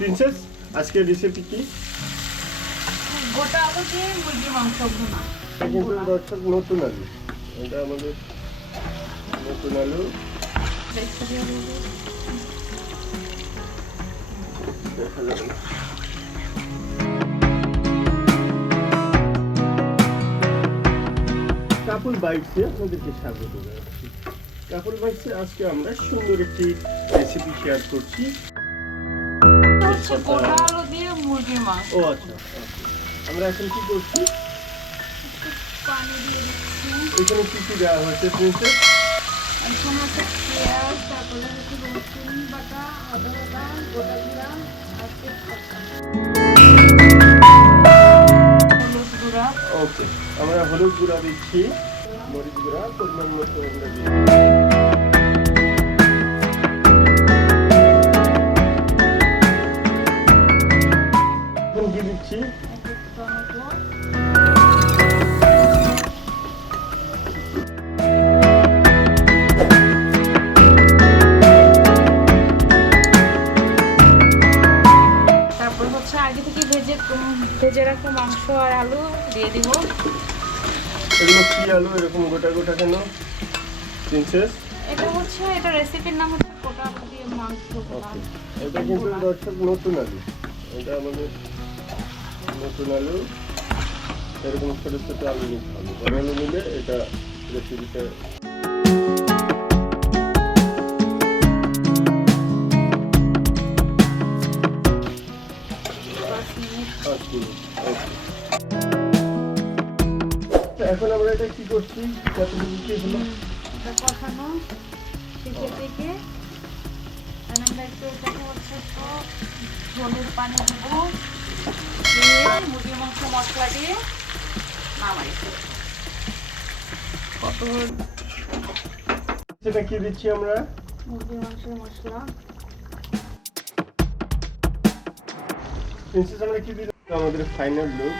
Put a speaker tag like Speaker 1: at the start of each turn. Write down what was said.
Speaker 1: Princess আজকের recipe কি?
Speaker 2: গোটা আলু দিয়ে মুরগির মাংস ভুনা।
Speaker 1: কিন্তু দর্শক নতুন আলু। এটা আমাদের নতুন আলু। দেখা যাবে। না বাইটসে আপনাদেরকে স্বাগত জানাচ্ছি। বাইটসে আজকে আমরা সুন্দর একটি রেসিপি শেয়ার করছি।
Speaker 2: হচ্ছে গোটা আলু দিয়ে মুরগির মাংস।
Speaker 1: ও আচ্ছা আচ্ছা। আমরা এখন কি করছি?
Speaker 2: পানি দিয়ে দিচ্ছি।
Speaker 1: এখানে কি কি দেওয়া হয়েছে? প্রিন্সেস
Speaker 2: এখন হচ্ছে পেঁয়াজ তারপরে হচ্ছে রসুন বাটা আদা বাটা গোটা জিরা হলুদ গুঁড়া।
Speaker 1: ওকে আমরা হলুদ গুঁড়া দিচ্ছি। মরিচ গুঁড়া পরিমাণ মতো আমরা দিচ্ছি।
Speaker 2: ভেজে রাখা মাংস আর আলু দিয়ে দিব।
Speaker 1: এগুলো কি আলু? এরকম গোটা গোটা কেন? প্রিন্সেস
Speaker 2: এটা হচ্ছে এটা রেসিপির নাম হচ্ছে গোটা দিয়ে মাংস
Speaker 1: এটা কিন্তু দর্শক নতুন আলু। এটা আমাদের নতুন আলু। এরকম ছোট ছোট আলু আলু নিলে এটা রেসিপিটা এখন আমরা এটা কি করছি?
Speaker 2: কষানো থেকে থেকে আমরা একটু এটাকে হচ্ছে তো পানি দিব। দিয়ে মুরগির মাংস মশলা দিয়ে নামাই কত
Speaker 1: সেটা কি দিচ্ছি আমরা?
Speaker 2: মুরগির মাংসের মশলা।
Speaker 1: প্রিন্সেস আমরা কি দিলাম? আমাদের ফাইনাল লুক